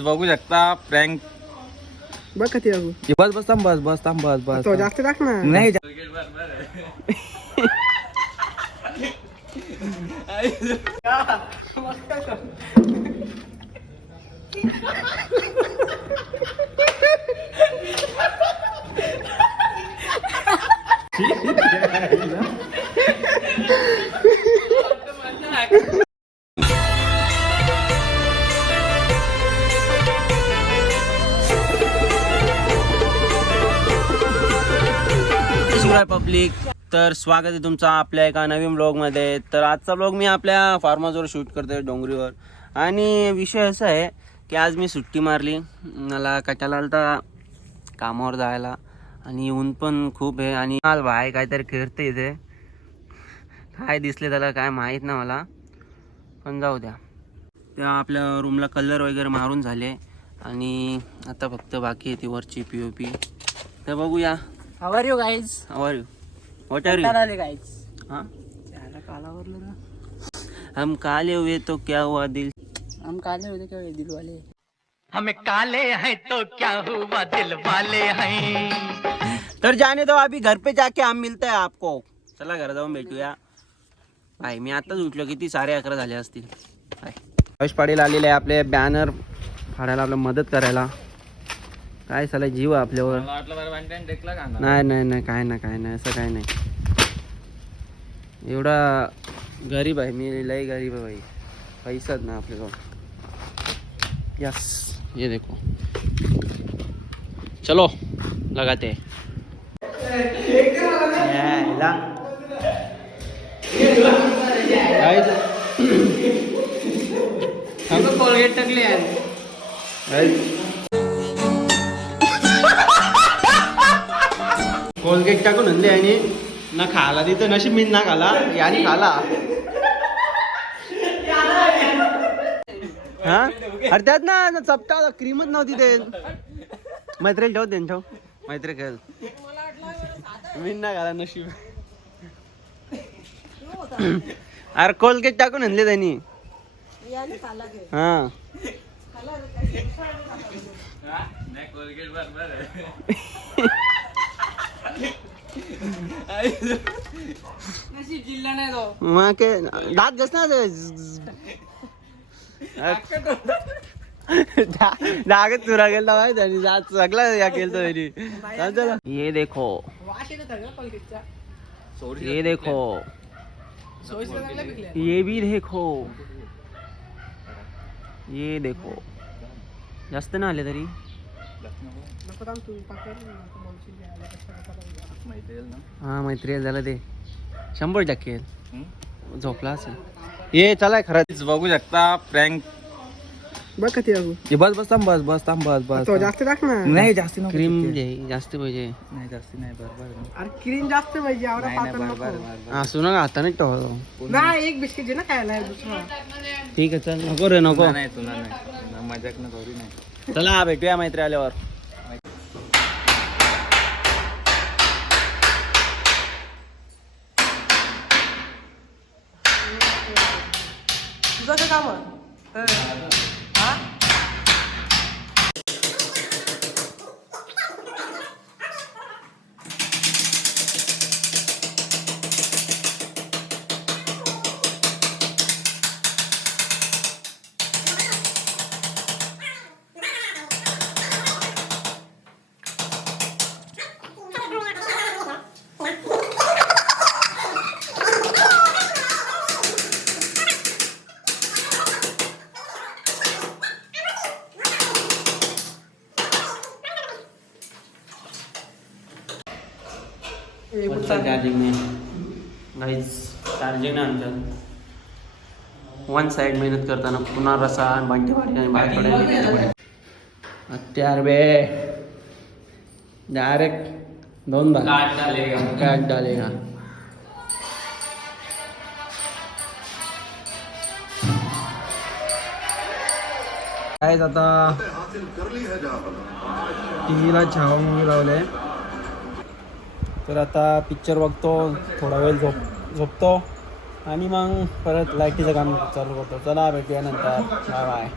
बघू शकता प्रँक बघ किती अजून बस बस थांब बस बस थांब बस बस तो जास्त टाक ना नाही शिवराय पब्लिक. तर स्वागत आहे तुमचं आपल्या एका नवीन ब्लॉगमध्ये तर आजचा ब्लॉग मी आपल्या फार्म हाऊसवर शूट करतोय डोंगरीवर. आणि विषय असा आहे की आज मी सुट्टी मारली. मला कटाला आलता कामावर जायला. आणि ऊन पण खूप आहे. आणि आज भाई काहीतरी खेळते इथे. काय दिसले त्याला काय माहीत ना मला. पण जाऊ द्या. त्या आपल्या रूमला कलर वगैरे मारून झाले. आणि आता फक्त बाकी आहे ती वरची पी ओ पी तर बघूया. How are you guys How are you? What are you? आले गाईज हाँ? त्याला कालावरलं ना. हम काले हुए तो क्या हुआ दिल? हम काले होते क्या दिल वाले तर जाने दो अभी घर पे जाके हम मिलते हैं आपको। चला घर जाऊन भेटूया। भाई मी आताच उठलो किती साडे अकरा झाले असतील. यश पाटील आलेले आहे आपले बॅनर फाडायला आपलं मदत करायला. काय चालय जीव आपल्यावर? नाही नाही नाही काय नाही काय नाही असं काय नाही. एवढा गरीब आहे मी लय गरीब आहे भाई पैसाच ना आपल्याजवळ. यस. ये देखो. चलो लगाते. हैं. टाकले कोलगेट टाकून आणले आणि ना खाला. तिथं नशीब मी ना खाला. याने खाला. हा? अरे त्यात ना चपटा क्रीमच नव्हती ते. मैत्रीला ठेव त्यांनी ठेव. मैत्री खेळ. मी ना घाला नशीब. अरे कोलगेट टाकून आणले त्यांनी. हा. जिल्हा नाही तो. मग काय दात घस ना डागत चुरा गेला माहिती आणि दात सगळा या केलतो तरी चल चला. ये देखो. वाश येत होता कोलगेटचा ये देखो. चांगलं ये भी देखो. ये देखो. जास्त ना आले तरी. नको थांब तू पाकळ नको बोलशील द्यायला कसं कसं करायचं. हा मैत्री झालं ते. शंभर टक्के. झोपला असेल. ये चला खरंच बघू शकता प्रँक बघ किती बस बस थांब बस बस थांब बस बस तो जास्त टाक ना. नाही जास्ती नको क्रीम तिथे. दे जास्त पाहिजे. नाही जास्ती नाही बरोबर अरे क्रीम जास्त पाहिजे नाही नाही पातळ बरोबर नको. बरोबर. असू नका हाताने ठेवतो नाही एक बिस्किट दे ना खायला दुसरा. ठीक आहे चल नको रे नको. तुला नाही तुला नाही. तुला मजाक न करू नाही. चला भेटूया मैत्री आल्यावर. तुझं काम आहे? हा चार्जिंग नाही चार्जिंग नाही आमच्यात. वन साइड मेहनत करताना पुन्हा रसा आणि भांडी वाडी आणि बाहेर पडायला हत्यार बे. डायरेक्ट दोन भाग काट डालेगा. काय आता टी व्हीला छावा मूवी लावले तर आता पिक्चर बघतो थोडा वेळ झोप झोपतो. आणि मग परत लाईटीचं काम चालू करतो. चला भेटूया नंतर. बाय बाय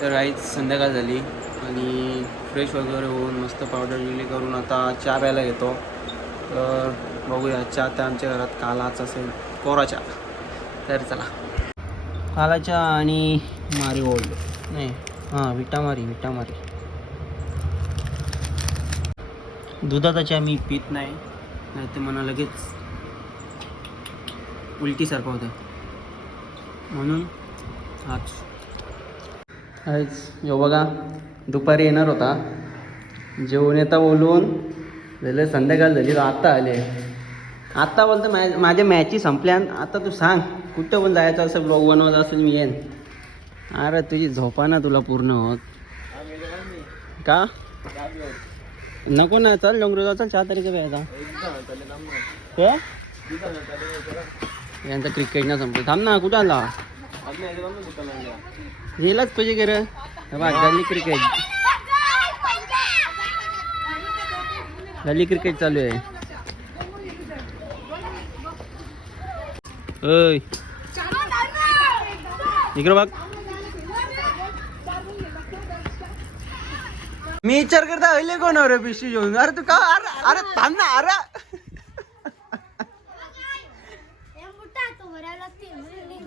तर आईच संध्याकाळ झाली. आणि फ्रेश वगैरे होऊन मस्त पावडर गिली करून आता चहा प्यायला घेतो. तर बघूया चहा तर आमच्या घरात कालाच असेल. कोरा चहा तर चला. कालाच्या आणि मारी ओल्ड. नाही. हां विटामारी विटामारी. दुधाचा चहा मी पित नाही. नाही ते मला लगेच उलटीसारखं होतं. म्हणून आज आज यो बघा दुपारी येणार होता. जेवण येता बोलून झालं संध्याकाळ झाली तर आत्ता आले. आत्ता बोलतो मा माझ्या मॅची संपल्या. आता तू सांग कुठं पण जायचं असं ब्लॉग बनवायचा असेल मी येईन. अरे तुझी झोपा ना तुला पूर्ण होत. का? नको ना चल डोंगरे चल चार तारीख प्यायचा यांचा क्रिकेट ना संपलं थांब ना कुठं आला? गेलाच पाहिजे गे रे बा गल्ली क्रिकेट झाली क्रिकेट चालू आहे. ओय. इकडं बघ. मी विचार करता हल्ले कोण रे पिशवी घेऊन? अरे तू का? अरे अरे थांब ना अरे.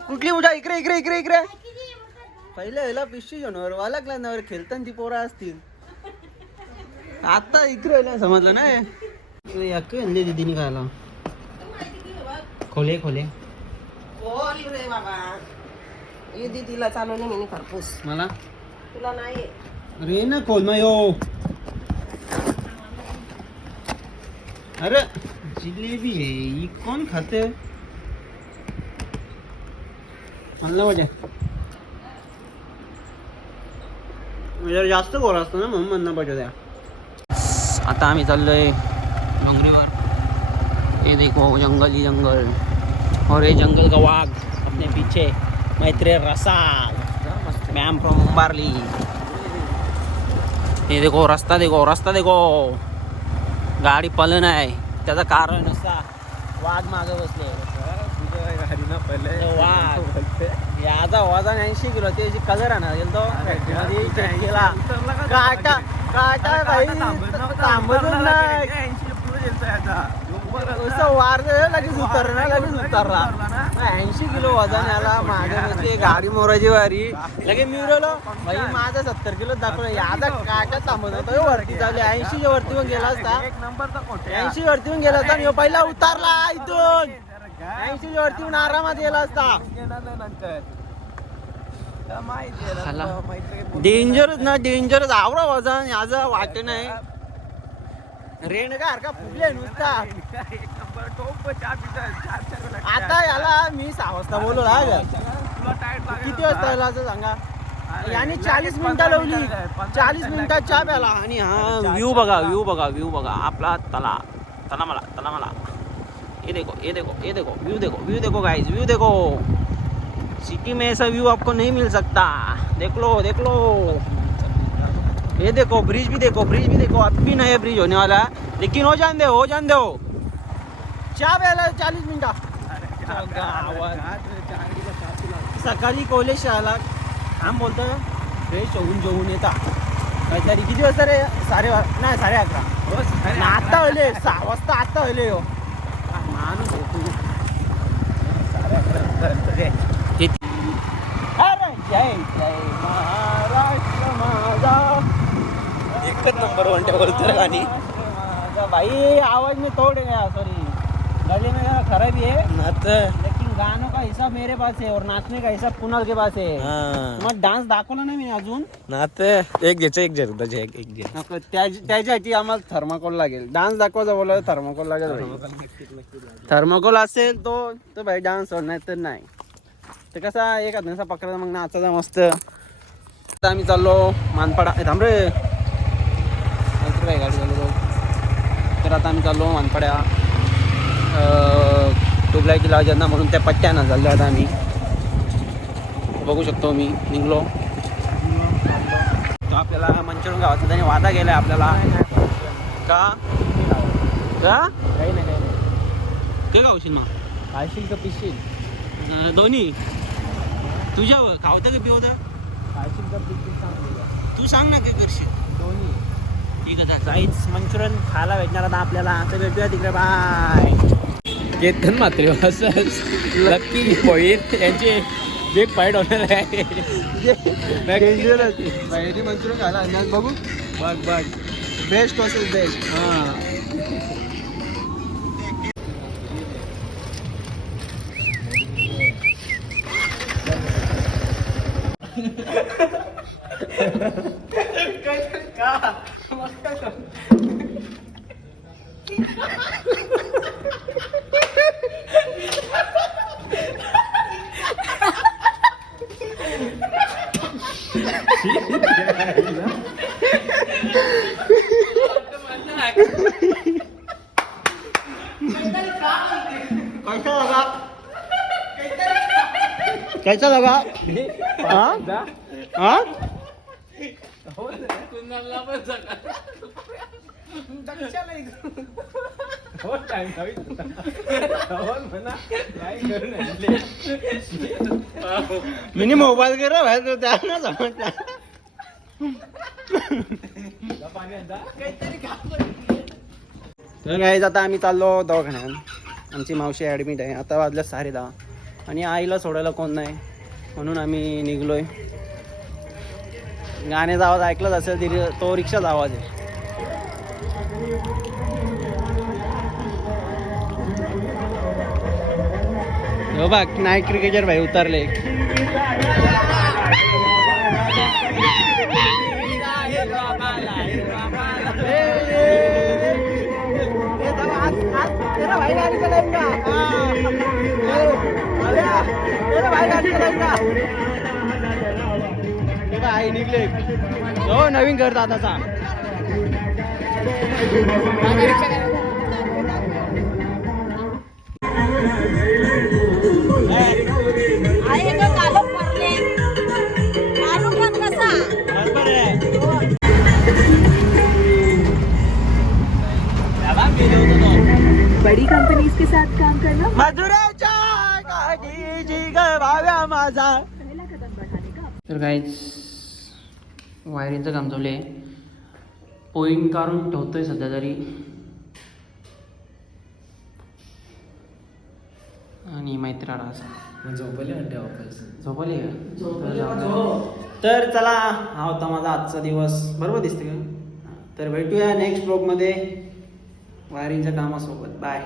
कुठली उठा इकडे इकडे इकडे इकडे. पहिले ह्याला पिशवी घेऊन वर वाला ना वर खेळताना ती पोरं असतील. आता इकडे ह्याला समजलं ना याक आणले दिदीने खायला. खोले खोले. रे बाबा. ये दीदीला चालवले मी खरपूस मला? तुला नाही अरे ना खोल ना यो. अरे जिलेबी आहे. ही कोण खाते? म्हणलं म्हणजे. म्हणजे जास्त गोर असतो ना म्हणून म्हणणं पाहिजे त्या आता आम्ही चाललोय डोंगरीवर. हे देखो जंगल ही जंगल. और हे जंगल का वाघ. अपने पीछे मैत्रे रसाल. मैम फ्रॉम मुंबारली हे देखो रस्ता देखो रस्ता देखो. गाडी पलन आहे. त्याचं कारण असा वाघ मागे बसले. वाघ. याचा वजन ऐंशी किलो. त्याची कलर ना गेलो केला. काटा काटा भाई. थांबतच नाही. असं वार लगेच उतरणार लगेच उतरला. ऐंशी किलो वजन याला मागे बसली गाडी मोराची वारी. लगेच मी उरवलो भाई माझा सत्तर किलो दाखवलं. याचा काटा थांबत होता? वरती चालू ऐंशीच्या वरती पण गेला असता. ऐंशी वरती पण गेला असता आणि ह्यो पहिला उतारला इथून. ऐंशीच्या वरती पण आरामात गेला असता. डेंजरच ना डेंजरच आवरा वजन याचा वाट नाही. रेण का फुगले नुसता? आता याला मी सहा वाजता बोलू किती वाजता याला असं सांगा? याने चाळीस मिनिटं लावली. चाळीस मिनिटात चहा प्याला. आणि हा व्ह्यू बघा व्ह्यू बघा व्ह्यू बघा. आपला तला तला मला तला मला ये देखो ये देखो ये देखो. व्यू देखो व्यू देखो गाइस व्यू देखो. सिटी में ऐसा व्यू आपको नहीं मिल सकता. देख लो देख लो. ये देखो ब्रिज भी देखो ब्रिज भी देखो अब भी नया ब्रिज होने वाला है। लेकिन हो जान दे हो जान दे। हो चहा प्यायला चाळीस मिनिटं सकाळी कॉलेज आला आम बोलतो फ्रेश होऊन जेवून येता काहीतरी किती वाजता रे साडे नाही साडे अकरा ना आता हले सहा वाजता आता हले हो। माणूस जय तू किती? अरे जय जय महाराष्ट्र माझा एकच नंबर वन टेबल तर गाणी भाई आवाज में तोड़ गया सॉरी गले में मेरा खराबी है लेकिन गानों का हिसाब मेरे पास है और नाचने का हिसाब कुणाल के पास है. मग डान्स दाखवला नाही मी अजून. एक घ्यायचं एक जर एक एक घे. नको, त्या- त्याच्यासाठी आम्हाला थर्माकोल लागेल. डान्स दाखवायचा बोला थर्माकोल लागेल थर्माकोल असेल तो तर भाई डान्स नाही तर नाही. ते कसा एक हाताने पकडायचा मग नाचायचा मस्त. आता आम्ही चाललो मानपाडा. ए, थांब रे. काय गाडी चालू. तर आता आम्ही चाललो मानपाड्या. ट्यूबलाईट लावायच्या ना म्हणून त्या पट्ट्यानं चाललो आता आम्ही. बघू शकतो मी निघलो. तो आपल्याला मंचळून गावाचा त्याने वादा गेलाय आपल्याला. का? का? काही नाही काही नाही. ते गावशील मग खाशील का पिशील? दोन्ही. तुझ्यावर. खावतं का पिवतं? खायची तर तिकीट सांग तू सांग ना काय करशील? दोन्ही. जाईच मंचुरियन खायला भेटणार आता आपल्याला. तर भेटूया तिकडे. बाय केतन मात्र असंच लक्की पॉईंट यांचे जे फाईट होणार आहे. बाहेरी मंचुरियन खायला आणणार. बघू. बघ बघ. बेस्ट असेल बेस्ट कैसा लगा? हाँ? मिनी मोबाईल कर रे बाहेर त्या ना समजल्या तर आता आम्ही चाललो दवाखान्यात. आमची मावशी ॲडमिट आहे. आता वाजल्या साडे दहा आणि आईला सोडायला कोण नाही म्हणून आम्ही निघलोय गाण्याचा आवाज ऐकलाच असेल तरी तो रिक्षाचा आवाज आहे हो बा नाही क्रिकेटर भाई उतरले आई निघले हो नवीन घर दादाचा बड़ी कंपनीज के साथ काम करना? मधुरा भाव्या माझा. पहला कदम बढ़ाने का तर काहीच वायरिंगचं काम चालू आहे. पॉईंट काढून ठेवतोय सध्या तरी. आणि मैत्रा झोपले का? तर चला हा होता माझा आजचा दिवस. बरोबर दिसते का? तर भेटूया नेक्स्ट ब्लॉगमध्ये वायरिंगच्या कामासोबत बाय